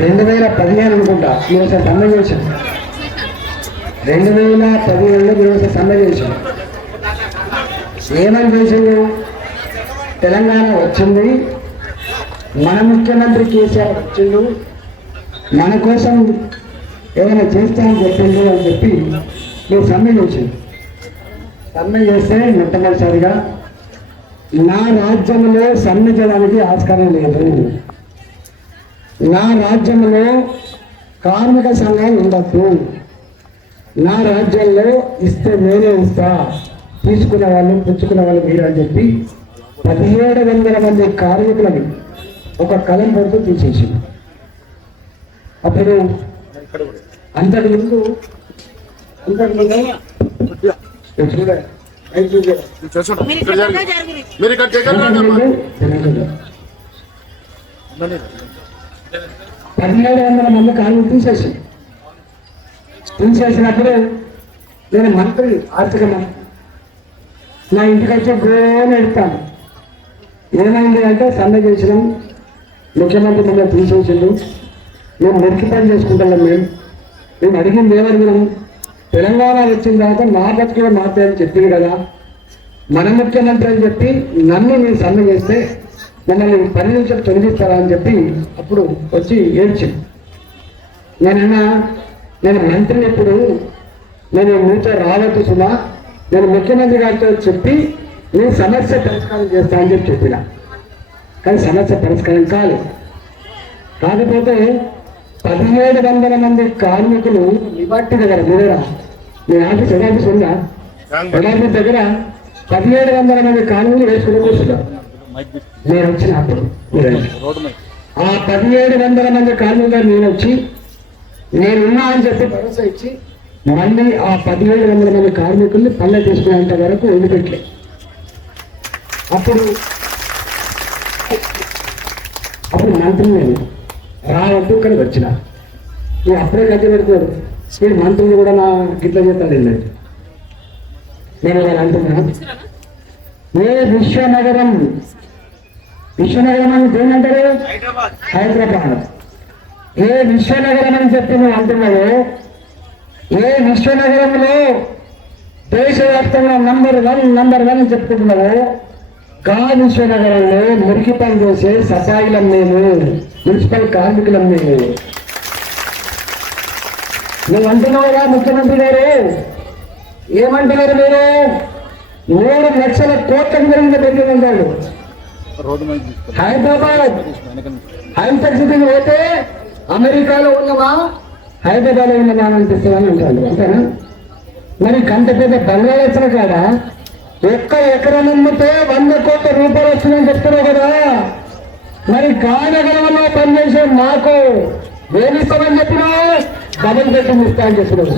రెండు వేల పదిహేను అనుకుంటా. మీరు ఒకసారి సమ్మె చేశాను రెండు వేల పదిహేనులో మీరు ఒకసారి సమ్మె చేశాను ఏమని చేసిండు తెలంగాణ వచ్చింది. మన ముఖ్యమంత్రి కేసీఆర్ వచ్చిండు. మన కోసం ఏమైనా చేస్తామని చెప్పిండు అని చెప్పి మీరు సమ్మె చేసింది సమ్మె చేస్తే మొట్టమొదటిసారిగా నా రాజ్యంలో సమ్మె చేయడానికి ఆస్కారం లేదు నా రాజ్యంలో కార్మిక సంఘాలు ఉండద్దు నా రాజ్యంలో ఇస్తే నేనే ఇస్తా. తీసుకున్న వాళ్ళు పుచ్చుకున్న వాళ్ళు మీరు అని చెప్పి పదిహేడు వందల మంది కార్మికులని ఒక కలం పడుతూ తీసేసింది. అప్పుడు అంతకు ముందు అంతకు ముందు చూడ ఐదు చూడ. మీరు ఇక్కడ పదిహేడు వందల మంది కార్మికులు తీసేసి తీసేసినప్పుడు నేను మంత్రి ఆర్థిక మంత్రి. నా ఇంటికి వచ్చి గోని ఎడతాను. ఏమైంది అంటే సమ్మె చేసినాం. ముఖ్యమంత్రి మమ్మల్ని తీసేసిండు. మేము మురికి పని చేసుకుంటాం మేము. మేము అడిగింది ఏమడిగినాం? తెలంగాణ వచ్చిన తర్వాత నా బతుకే మాట్లాడి చెప్పింది కదా. మన ముఖ్యమంత్రి అని చెప్పి నన్ను మీరు సమ్మె చేస్తే మమ్మల్ని పని నుంచి తొలగిస్తారా అని చెప్పి అప్పుడు వచ్చి ఏడ్చి. నేనన్నా నేను మంత్రిని ఎప్పుడు నేను మీతో రావద్దు సుమా నేను ముఖ్యమంత్రి గారితో చెప్పి నీ సమస్య పరిష్కారం చేస్తా అని చెప్పి చెప్పిన. కానీ సమస్య పరిష్కారం కాదు కాకపోతే పదిహేడు వందల మంది కార్మికులు లిబర్టీ దగ్గర మీరా మీ ఆఫీస్ హెడ్ ఆఫీస్ ఉందా? హెడ్ ఆఫీస్ దగ్గర పదిహేడు వందల మంది కార్మికులు వేసుకుని కూర్చున్నారు. నేను వచ్చిన అప్పుడు మీరు వచ్చి. ఆ పదిహేడు వందల మంది కార్మికులు నేను వచ్చి నేనున్నా అని చెప్పి భరోసా ఇచ్చి మళ్ళీ ఆ పదిహేడు వందల మంది కార్మికుల్ని పల్లె తీసుకునేంత వరకు వదిలిపెట్టలే. అప్పుడు అప్పుడు మంత్రి నేను రావద్దు ఇక్కడికి వచ్చిన. నువ్వు అప్పుడే గట్టి పెడతాడు వీడు మంత్రులు కూడా నా గిట్ల చేస్తాడు నేను ఇలా అంటున్నా ఏ విశ్వనగరం? విశ్వనగరం అని దేని అంటారు హైదరాబాద్. ఏ విశ్వనగరం అని చెప్పి నువ్వు అంటున్నావు? ఏ విశ్వనగరంలో దేశవ్యాప్తంగా నంబర్ వన్ నంబర్ వన్ అని చెప్పుకుంటున్నావు? కా విశ్వనగరంలో మురికి పని చేసే సఫాయిలం మేము మున్సిపల్ కార్మికులం మేము. నువ్వు అంటున్నావుగా ముఖ్యమంత్రి గారు? ఏమంటున్నారు మీరు? మూడు లక్షల కోట్ల గురించి పెట్టిందంటాడు హైదరాబాద్. హైటెక్ సిటీకి పోతే అమెరికాలో ఉన్నవా? హైదరాబాద్ ఉన్నవా అని అనిపిస్తుందని అంటాడు. అంతేనా? మరి కంట పెద్ద బంగాళాచల కాడ ఒక్క ఎకరం అమ్మితే వంద కోట్ల రూపాయలు వస్తుందని చెప్తున్నావు కదా. మరి గానగరంలో పనిచేసే మాకు ఏమి ఇస్తామని చెప్పినావు? డబుల్ బెడ్రూమ్ ఇస్తా అని చెప్పినావు.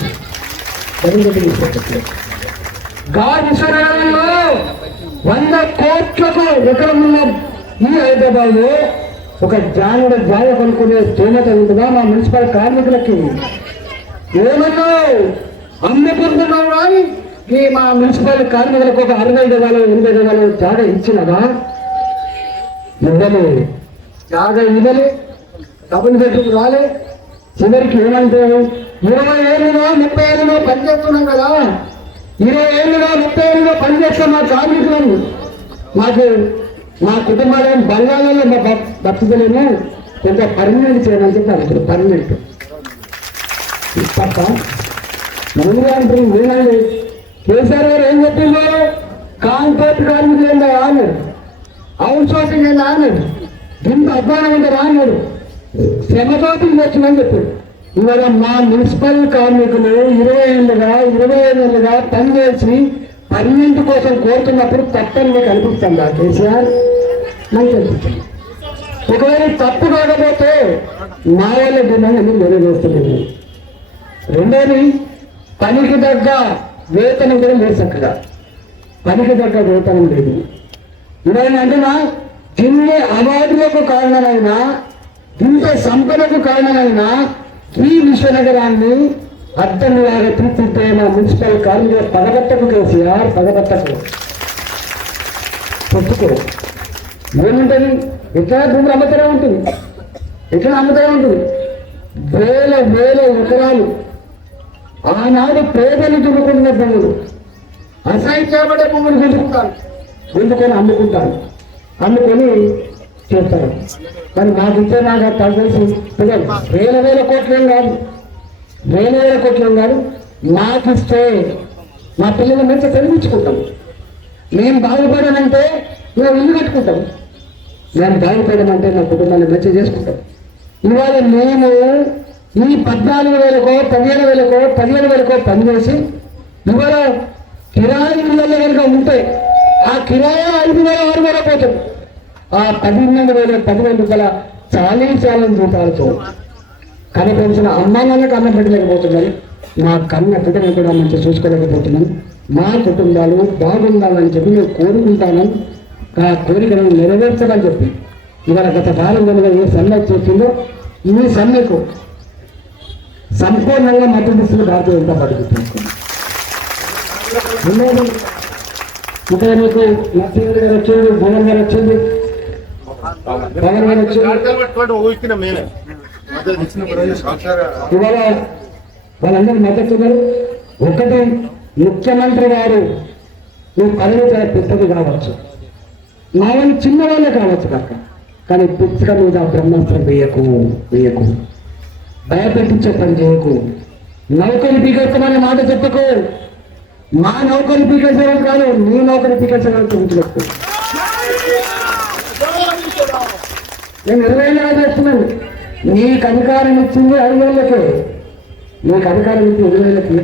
డబుల్ బెడ్రూమ్ ఇస్తా చెప్పినావు వంద కోట్లకు ఎక్కడ ఉన్న ఈ హైదరాబాద్లో ఒక జానుడ జాయ కొనుక్కునే స్తోమత ఉంటుందా మా మున్సిపల్ కార్మికులకి? ఏమన్నా అమ్ముకుంటున్నావు కానీ ఈ మా మున్సిపల్ కార్మికులకు ఒక అరవై గదాలు ఎనభై గదాలు జాగ ఇచ్చినదా ఇవ్వలే. జాగ ఇవ్వలే. డబ్బులు పెట్టుకు రాలే. చివరికి ఏమంటారు ఇరవై ఏళ్ళులో ముప్పై ఏళ్ళలో పనిచేస్తున్నాం కదా. ఇరవై ఏళ్ళుగా ముప్పై ఏళ్ళుగా పనిచేస్తాం మా కార్మికులను మాకు మా కుటుంబాలను బంగాళాల్లో మా బ- బతుకులేము. కొంత పర్మనెంట్ చేయమని చెప్పి అడుగుతారు పర్మనెంట్. తప్ప ముందుగా అంటారు వినండి. కేసీఆర్ గారు ఏం చెప్పిందో? కాంట్రాక్ట్ కార్మికులు ఏందా అన్నాడు అవుట్ సోర్సింగ్ ఏందా అన్నాడు ఇంత అధ్వానం ఏంటో అన్నాడు శ్రమతోటి వచ్చిందని చెప్పాడు ఇవాళ మా మున్సిపల్ కార్మికులు ఇరవై ఏళ్ళుగా ఇరవై ఏళ్ళుగా పనిచేసి పర్మనెంట్ కోసం కోరుతున్నప్పుడు తప్పని మీకు అనిపిస్తుందా కేసీఆర్? నాకు అనిపిస్తుంది. ఒకవేళ తప్పు కాకపోతే మా వాళ్ళ డిమాండ్ ఎందుకు రెండోది పనికి తగ్గ వేతనం కూడా లేదు చక్కగా. పనికి తగ్గ వేతనం లేదు. ఇవన్నీ అంటున్నా దీన్ని అవార్డులకు కారణమైన ఇంత సంపదకు కారణమైన ఈ విశ్వనగరాన్ని అర్థంలాగా తీర్చితే మా మున్సిపల్ కార్మికుల పగబట్టకు కేసీఆర్ పగబట్టకు పెట్టుకో ఏముంటుంది? ఎట్లా భూములు అమ్ముతూనే ఉంటుంది. ఎట్లా అమ్ముతూనే ఉంటుంది? వేల వేల ఎకరాలు. ఆనాడు పేదలు దున్నుకున్న భూములు. అసహించబడే భూములు గుంజుకుంటారు గుంజుకొని అమ్ముకుంటారు. అమ్ముకొని చేస్తారు మరి మాకు ఇచ్చే నాకు తగ్గ పిల్లలు వేల వేల కోట్లు కాదు. వేల వేల కోట్లు కాదు. మాకు ఇస్తే మా పిల్లలు మంచిగా చదివించుకుంటాం. మేము బాగుపడాలంటే మేము ఇల్లు కట్టుకుంటాం. నేను బాగుపడమంటే నా కుటుంబాన్ని మంచిగా చేసుకుంటాం. ఇవాళ మేము ఈ పద్నాలుగు వేలకో పదిహేను వేలకో పదిహేను వేలకో పనిచేసి ఇవాళ కిరాయి ఇళ్ళల్లో కనుక ఉంటే ఆ కిరాయి ఐదు వేల ఆరు వేల పోతుంది ఆ పదిహేను వేల పదివేల రూపాయల చాలీ చాలని రూపాయలతో కనిపించిన అమ్మాయిలను కన్న పెట్టలేకపోతున్నాను. మా కన్న బిడ్డను కూడా మంచి చూసుకోలేకపోతున్నాను. మా కుటుంబాలు బాగుండాలని చెప్పి మేము కోరుకుంటాను. ఆ కోరికలను నెరవేర్చమని చెప్పి ఇవాళ గత వారం కనుక ఏ సమ్మె చేసిందో ఈ సమ్మెకు సంపూర్ణంగా మద్దతిస్తున్న భారతీయ జనతా పార్టీ రెండోది ఇక్కడ మీకు నరసింహ గారు వచ్చింది భువన్ గారు వచ్చింది ఇవాళ వాళ్ళందరూ మద్దతున్నారు ఒకటి ముఖ్యమంత్రి గారు నువ్వు కళ్ళు చాలా పెద్దది కావచ్చు. నావని చిన్నవాళ్ళే కావచ్చు కాక. కానీ పుస్తక మీద బ్రహ్మాస్త్రం వేయకు వేయకు. భయపెట్టించే పని చేయకు. నౌకరి పీకేస్తామనే మాట చెప్పుకో. మా నౌకరి పీకేసేవాళ్ళు కాదు నీ నౌకరి పీకేసేవాళ్ళు గుర్తుపెట్టుకో నేను ఇరవై ఏళ్ళు చేస్తున్నాను నీకు అధికారం ఇచ్చింది ఐదు నీకు అధికారం ఇచ్చింది ఇరవై వేలకి